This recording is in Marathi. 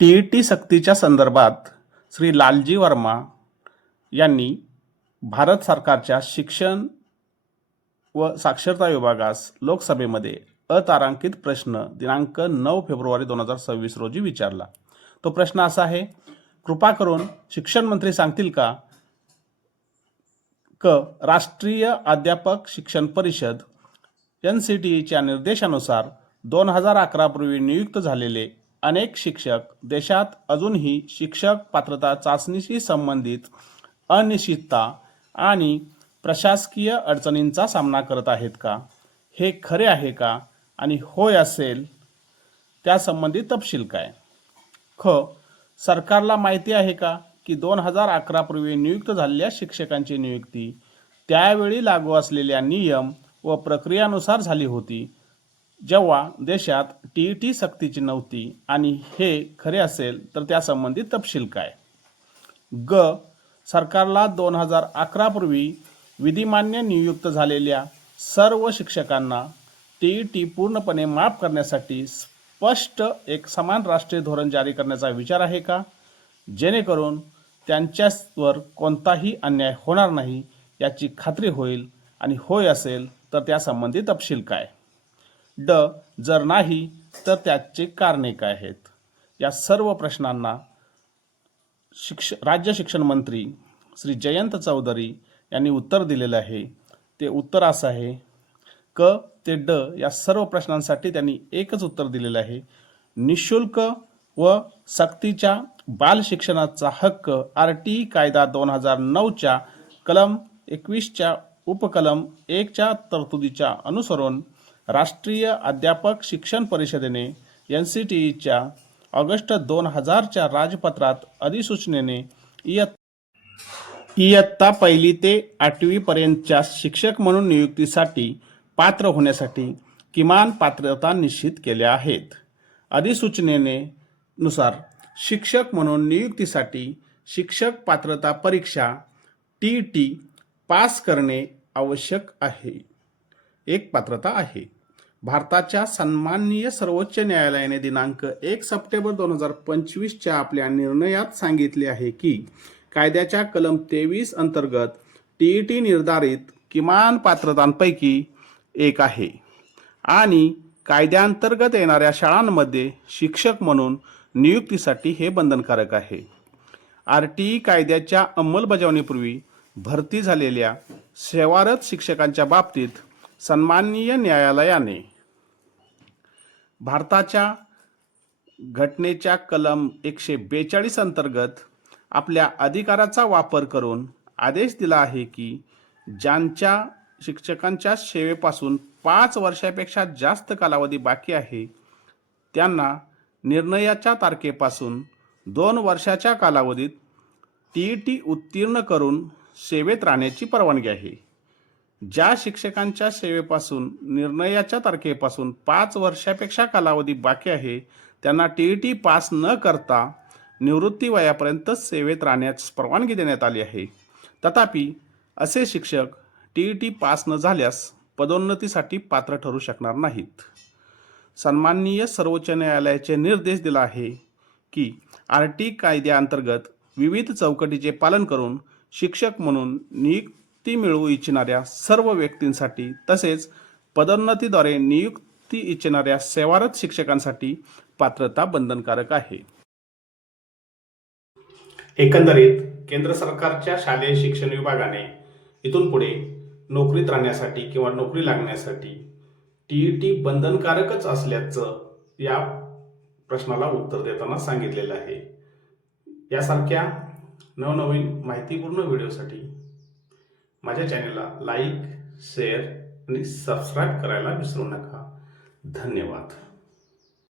टी सक्तीच्या संदर्भात श्री लालजी वर्मा यांनी भारत सरकारच्या शिक्षण व साक्षरता विभागास लोकसभेमध्ये अतारांकित प्रश्न दिनांक 9 फेब्रुवारी 2026 रोजी विचारला। तो प्रश्न असा आहे, कृपा करून शिक्षण मंत्री सांगतील का राष्ट्रीय अध्यापक शिक्षण परिषद NCTEच्या निर्देशानुसार 2011 पूर्वी नियुक्त झालेले अनेक शिक्षक देशात अजूनही शिक्षक पात्रता चाचणीशी संबंधित अनिश्चितता आणि प्रशासकीय अडचणींचा सामना करत आहेत का? हे खरे आहे का? आणि होय असेल त्यासंबंधी तपशील काय? सरकारला माहिती आहे का की 2011 पूर्वी नियुक्त झालेल्या शिक्षकांची नियुक्ती त्यावेळी लागू असलेल्या नियम व प्रक्रियानुसार झाली होती, जेव्हा देशात TET सक्तीची नव्हती? आणि हे खरे असेल तर त्यासंबंधी तपशील काय? सरकारला 2011 पूर्वी विधिमान्य नियुक्त झालेल्या सर्व शिक्षकांना TET पूर्णपणे माफ करण्यासाठी स्पष्ट एक समान राष्ट्रीय धोरण जारी करण्याचा विचार आहे का, जेणेकरून त्यांच्यावर कोणताही अन्याय होणार नाही याची खात्री होईल? आणि होय असेल तर त्यासंबंधी तपशील काय? जर नाही तर त्याचे कारणे काय आहेत? या सर्व प्रश्नांना राज्य शिक्षण मंत्री श्री जयंत चौधरी यांनी उत्तर दिलेलं आहे। ते उत्तर असं आहे, ते या सर्व प्रश्नांसाठी त्यांनी एकच उत्तर दिलेलं आहे, निशुल्क व सक्तीच्या बाल शिक्षणाचा हक्क RTE कायदा 2009च्या कलम 21च्या उपकलम 1च्या तरतुदीच्या अनुसरून राष्ट्रीय अध्यापक शिक्षण परिषदेने NCTEच्या ऑगस्ट 2000च्या राजपत्रात अधिसूचनेने इयत्ता 1ली ते 8वी पर्यंतच्या शिक्षक म्हणून नियुक्तीसाठी पात्र होण्यासाठी किमान पात्रता निश्चित केल्या आहेत। अधिसूचनेनुसार शिक्षक म्हणून नियुक्तीसाठी शिक्षक पात्रता परीक्षा TET पास करणे आवश्यक आहे, एक पात्रता आहे। भारताच्या सन्माननीय सर्वोच्च न्यायालयाने दिनांक 1 सप्टेंबर 2025च्या आपल्या निर्णयात सांगितले आहे की कायद्याच्या कलम 23 अंतर्गत TET निर्धारित किमान पात्रतांपैकी एक आहे आणि कायद्याअंतर्गत येणाऱ्या शाळांमध्ये शिक्षक म्हणून नियुक्तीसाठी हे बंधनकारक आहे। RTE कायद्याच्या अंमलबजावणीपूर्वी भरती झालेल्या सेवारत शिक्षकांच्या बाबतीत सन्माननीय न्यायालयाने भारताच्या घटनेच्या कलम 142 अंतर्गत आपल्या अधिकाराचा वापर करून आदेश दिला आहे की ज्यांच्या शिक्षकांच्या सेवेपासून 5 वर्षापेक्षा जास्त कालावधी बाकी आहे त्यांना निर्णयाच्या तारखेपासून 2 वर्षाच्या कालावधीत TET उत्तीर्ण करून सेवेत राहण्याची परवानगी आहे। ज्या शिक्षकांच्या सेवेपासून निर्णयाच्या तारखेपासून 5 वर्षापेक्षा कालावधी बाकी आहे त्यांना TET पास न करता निवृत्ती वयापर्यंत सेवेत राहण्यास परवानगी देण्यात आली आहे। तथापि असे शिक्षक TET पास न झाल्यास पदोन्नतीसाठी पात्र ठरू शकणार नाहीत। सन्माननीय सर्वोच्च न्यायालयाचे निर्देश दिला आहे की RTE कायद्याअंतर्गत विविध चौकटीचे पालन करून शिक्षक म्हणून नियुक्ती मिळवू इच्छिणाऱ्या सर्व व्यक्तींसाठी तसेच पदोन्नतीद्वारे नियुक्ती इच्छिणाऱ्या सेवारत शिक्षकांसाठी पात्रता बंधनकारक आहे। एकंदरीत केंद्र सरकारच्या शालेय शिक्षण विभागाने इथून पुढे नोकरीत राहण्यासाठी किंवा नोकरी लागण्यासाठी TET बंधनकारकच असल्याचं या प्रश्नाला उत्तर देताना सांगितलेलं आहे। यासारख्या नवनवीन माहितीपूर्ण व्हिडिओसाठी माझ्या चॅनलला लाईक, शेअर आणि सबस्क्राईब करायला विसरू नका। धन्यवाद।